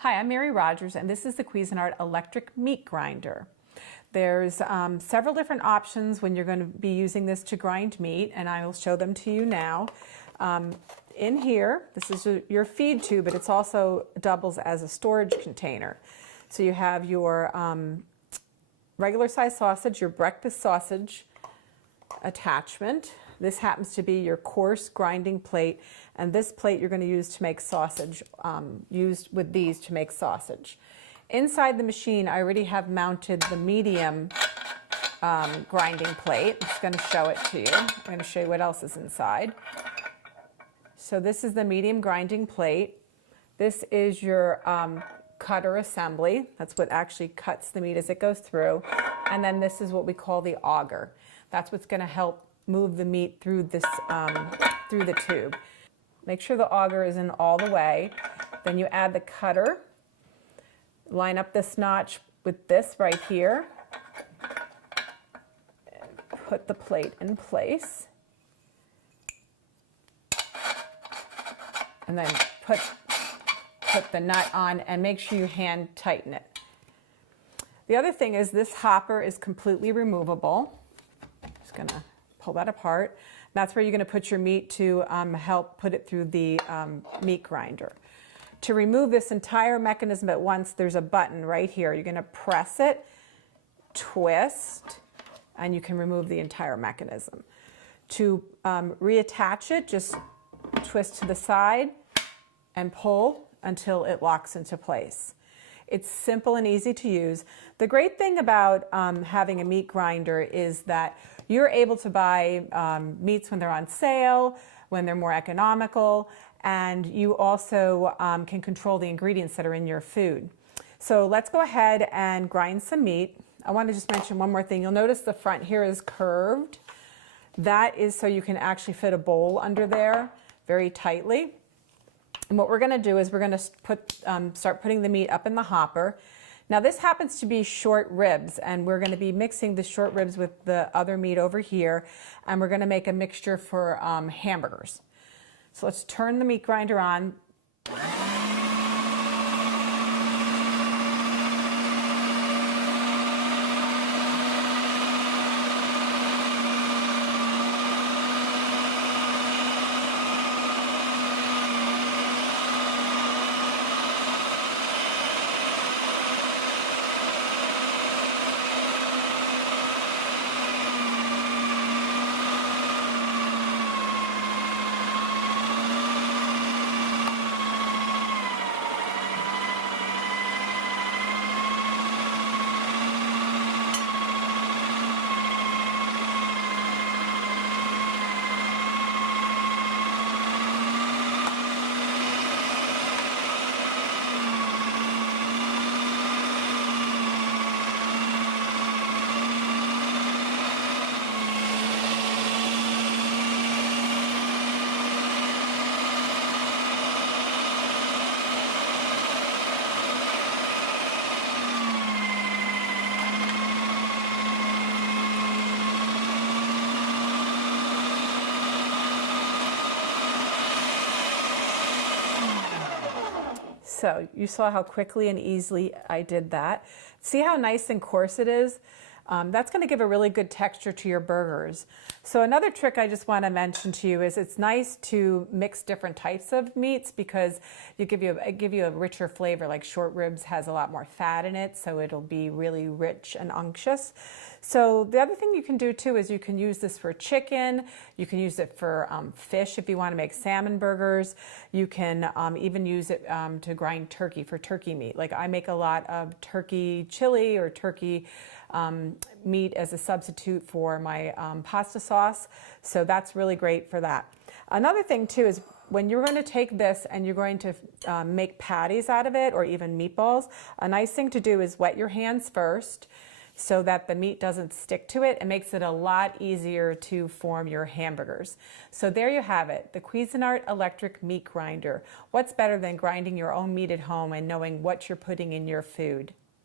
Hi, I'm Mary Rogers, and this is the Cuisinart electric meat grinder. There's several different options when you're going to be using this to grind meat, and I will show them to you now. In here, this is your feed tube, but it also doubles as a storage container. So you have your regular size sausage, your breakfast sausage attachment. This happens to be your coarse grinding plate, and this plate you're going to use to make sausage, used with these to make sausage. Inside the machine, I already have mounted the medium grinding plate. I'm just going to show it to you. I'm going to show you what else is inside. So this is the medium grinding plate. This is your cutter assembly. That's what actually cuts the meat as it goes through. And then this is what we call the auger. That's what's going to help move the meat through this through the tube. Make sure the auger is in all the way. Then you add the cutter. Line up this notch with this right here. Put the plate in place. And then put the nut on and make sure you hand tighten it. The other thing is this hopper is completely removable. Just gonna pull that apart. That's where you're gonna put your meat to help put it through the meat grinder. To remove this entire mechanism at once, there's a button right here. You're gonna press it, twist, and you can remove the entire mechanism. To reattach it, just twist to the side and pull until it locks into place. It's simple and easy to use. The great thing about having a meat grinder is that you're able to buy meats when they're on sale, when they're more economical, and you also can control the ingredients that are in your food. So let's go ahead and grind some meat. I want to just mention one more thing. You'll notice the front here is curved. That is so you can actually fit a bowl under there very tightly. And what we're going to do is we're going to start putting the meat up in the hopper. Now this happens to be short ribs, and we're going to be mixing the short ribs with the other meat over here, and we're going to make a mixture for hamburgers. So let's turn the meat grinder on. So you saw how quickly and easily I did that. See how nice and coarse it is? That's going to give a really good texture to your burgers. So another trick I just want to mention to you is it's nice to mix different types of meats because it give you a richer flavor. Like short ribs has a lot more fat in it, so it'll be really rich and unctuous. So the other thing you can do too is you can use this for chicken. You can use it for fish if you want to make salmon burgers. You can even use it to grind turkey for turkey meat. Like I make a lot of turkey chili or turkey meat as a substitute for my pasta sauce. So that's really great for that. Another thing too is when you're going to take this and you're going to make patties out of it or even meatballs, a nice thing to do is wet your hands first so that the meat doesn't stick to it. It makes it a lot easier to form your hamburgers. So there you have it, the Cuisinart electric meat grinder. What's better than grinding your own meat at home and knowing what you're putting in your food?